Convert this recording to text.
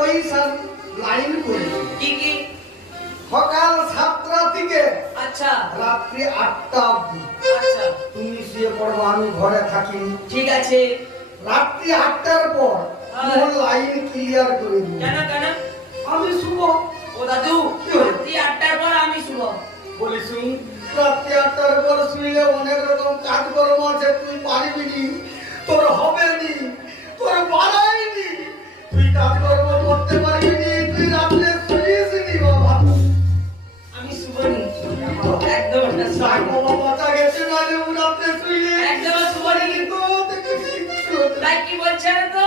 ওই লাইন করি কি কি? সকাল 7টা থেকে আচ্ছা রাত্রি 8টা অবধি আচ্ছা তুমি শুয়ে পড়বো, আমি ঘরে থাকি। ঠিক আছে। রাত্রি 8টার পর তোর লাইন ক্লিয়ার করে দিই। কেন কেন? আমি শুভ। ও দাদু, রাত্রি 8টার পর আমি শুভ। বলি শুন, রাত্রি 8টার পর শুইলে অনেক রকম কাজকর্ম আছে, তুই পারবি নি, তোর হবে নি, তোর বাড়াইনি, তুই কাজকর্ম করতে পারবি নি, তুই রাত্রে শুইস নি বাবা। আমি শুভ নি, একদম না। সাই বাবা মাথা গেছে, নাহলে ও রাত্রে শুইলে একদম শুভ নি। কিন্তু দেখি তাই কি বলছেন তো?